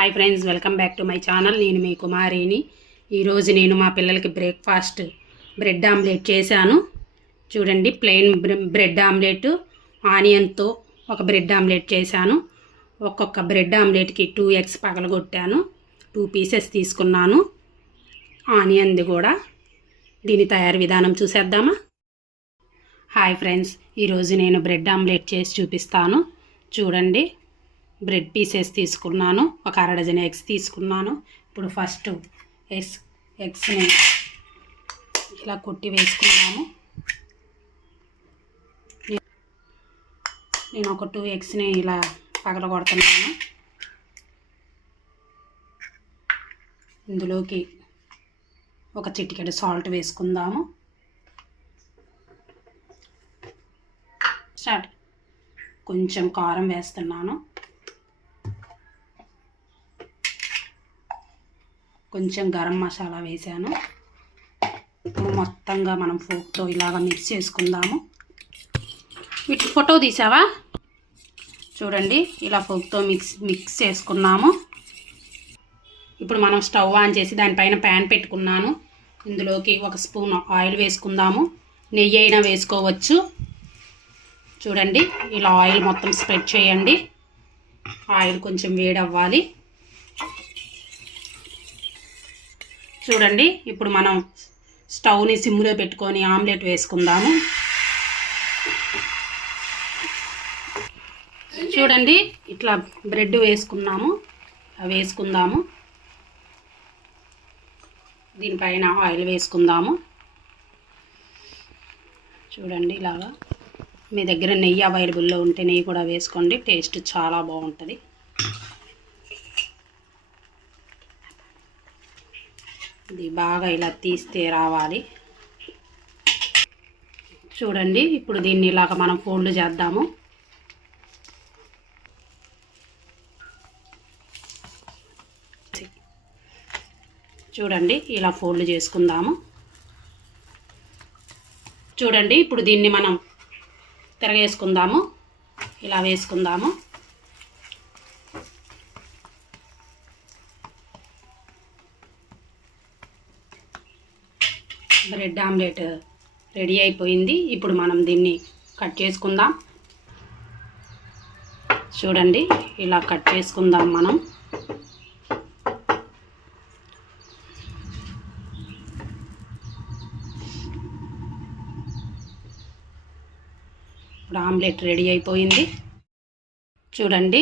Hi friends welcome back to my channel నేను మీ కుమారిని. ఈరోజు నేను మా పిల్లలకి బ్రేక్ఫాస్ట్ బ్రెడ్ ఆమ్లెట్ చేశాను. చూడండి ప్లెయిన్ బ్రెడ్ ఆమ్లెట్ ఆనియన్తో ఒక బ్రెడ్ ఆమ్లెట్ చేశాను. ఒక్కొక్క బ్రెడ్ ఆమ్లెట్కి టూ ఎగ్స్ పగలగొట్టాను. టూ పీసెస్ తీసుకున్నాను. ఆనియన్ది కూడా. దీని తయారు విధానం చూసేద్దామా? హాయ్ ఫ్రెండ్స్ ఈరోజు నేను బ్రెడ్ ఆమ్లెట్ చేసి చూపిస్తాను. చూడండి బ్రెడ్ పీసెస్ తీసుకున్నాను. ఒక అర డజన్ ఎగ్స్ తీసుకున్నాను. ఇప్పుడు ఫస్ట్ ఎగ్స్ ఎగ్స్ని ఇలా కొట్టి వేసుకున్నాము. నేను ఒక టూ ఎగ్స్ని ఇలా పగలగొడుతున్నాను. ఇందులోకి ఒక చిటికెడు సాల్ట్ వేసుకుందాము. స్టార్ట్. కొంచెం కారం వేస్తున్నాను. కొంచెం గరం మసాలా వేసాను. ఇప్పుడు మొత్తంగా మనం ఫోక్తో ఇలాగ మిక్స్ చేసుకుందాము. వీటి ఫోటో తీసావా? చూడండి ఇలా ఫోక్తో మిక్స్ మిక్స్ చేసుకున్నాము. ఇప్పుడు మనం స్టవ్ ఆన్ చేసి దానిపైన ప్యాన్ పెట్టుకున్నాను. ఇందులోకి ఒక స్పూన్ ఆయిల్ వేసుకుందాము. నెయ్యి అయినా వేసుకోవచ్చు. చూడండి ఇలా ఆయిల్ మొత్తం స్ప్రెడ్ చేయండి. ఆయిల్ కొంచెం వేడవ్వాలి. చూడండి ఇప్పుడు మనం స్టవ్ని సిమ్లో పెట్టుకొని ఆమ్లెట్ వేసుకుందాము. చూడండి ఇట్లా బ్రెడ్ వేసుకున్నాము అవి వేసుకుందాము. దీనిపైన ఆయిల్ వేసుకుందాము. చూడండి ఇలాగా. మీ దగ్గర నెయ్యి అవైలబుల్లో ఉంటే నెయ్యి కూడా వేసుకోండి టేస్ట్ చాలా బాగుంటుంది. ఇది బాగా ఇలా తీస్తే రావాలి. చూడండి ఇప్పుడు దీన్ని ఇలాగ మనం ఫోల్డ్ చేద్దాము. చూడండి ఇలా ఫోల్డ్ చేసుకుందాము. చూడండి ఇప్పుడు దీన్ని మనం తిరగేసుకుందాము. ఇలా వేసుకుందాము. బ్రెడ్ ఆమ్లెట్ రెడీ అయిపోయింది. ఇప్పుడు మనం దీన్ని కట్ చేసుకుందాం. చూడండి ఇలా కట్ చేసుకుందాం మనం. ఇప్పుడు ఆమ్లెట్ రెడీ అయిపోయింది. చూడండి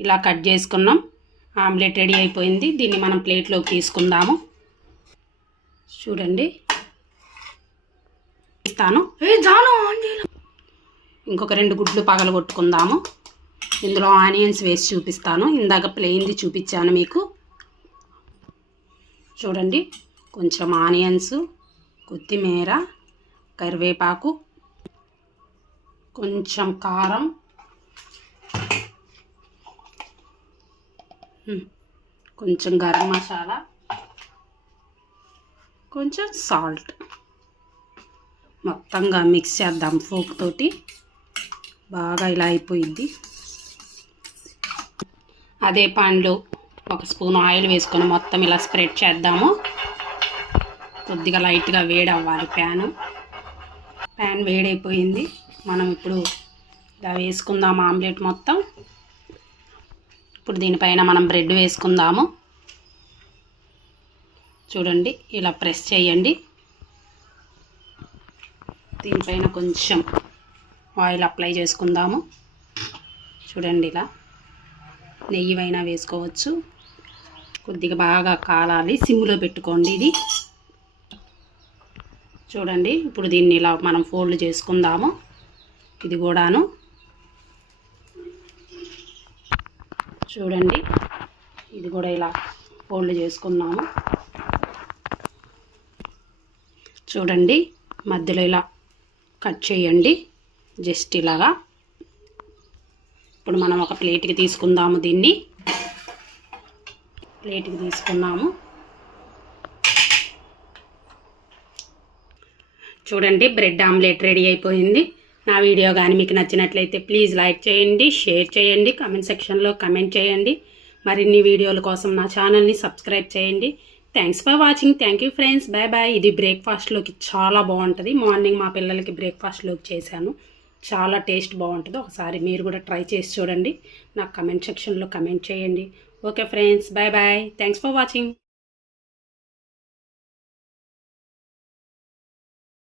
ఇలా కట్ చేసుకున్నాం. ఆమ్లెట్ రెడీ అయిపోయింది. దీన్ని మనం ప్లేట్లోకి తీసుకుందాము. చూడండి ఇస్తాను. ఇంకొక రెండు గుడ్లు పగలగొట్టుకుందాము. ఇందులో ఆనియన్స్ వేసి చూపిస్తాను. ఇందాక ప్లెయిన్ది చూపించాను మీకు. చూడండి కొంచెం ఆనియన్స్ కొత్తిమీర కరివేపాకు కొంచెం కారం. కొంచెం గరం మసాలా కొంచెం సాల్ట్ మొత్తంగా మిక్స్ చేద్దాం ఫోక్ తోటి. బాగా ఇలా అయిపోయింది. అదే పాన్లో ఒక స్పూన్ ఆయిల్ వేసుకొని మొత్తం ఇలా స్ప్రెడ్ చేద్దాము. కొద్దిగా లైట్గా వేడి అవ్వాలి ప్యాను ప్యాన్ వేడైపోయింది. మనం ఇప్పుడు ఇలా వేసుకుందాం ఆమ్లెట్ మొత్తం. ఇప్పుడు దీనిపైన మనం బ్రెడ్ వేసుకుందాము. చూడండి ఇలా ప్రెస్ చేయండి. దీనిపైన కొంచెం ఆయిల్ అప్లై చేసుకుందాము. చూడండి ఇలా నెయ్యి అయినా వేసుకోవచ్చు. కొద్దిగా బాగా కాలాలి. సిమ్లో పెట్టుకోండి ఇది. చూడండి ఇప్పుడు దీన్ని ఇలా మనం ఫోల్డ్ చేసుకుందాము. ఇది కూడాను. చూడండి ఇది కూడా ఇలా ఫోల్డ్ చేసుకున్నాము. చూడండి మధ్యలో ఇలా కట్ చేయండి. జస్ట్ ఇలాగా. ఇప్పుడు మనం ఒక ప్లేట్కి తీసుకుందాము దీన్ని. ప్లేట్కి తీసుకున్నాము. చూడండి బ్రెడ్ ఆమ్లెట్ రెడీ అయిపోయింది. నా వీడియో కానీ మీకు నచ్చినట్లయితే ప్లీజ్ లైక్ చేయండి షేర్ చేయండి కామెంట్ సెక్షన్లో కమెంట్ చేయండి. మరిన్ని వీడియోల కోసం నా ఛానల్ని సబ్స్క్రైబ్ చేయండి. Thanks for watching thank you friends bye bye ఇది బ్రేక్ఫాస్ట్లోకి చాలా బాగుంటుంది. మార్నింగ్ మా పిల్లలకి బ్రేక్ఫాస్ట్లోకి చేశాను. చాలా టేస్ట్ బాగుంటుంది. ఒకసారి మీరు కూడా ట్రై చేసి చూడండి. నాకు కమెంట్ సెక్షన్లో కమెంట్ చేయండి. Okay friends bye bye thanks for watching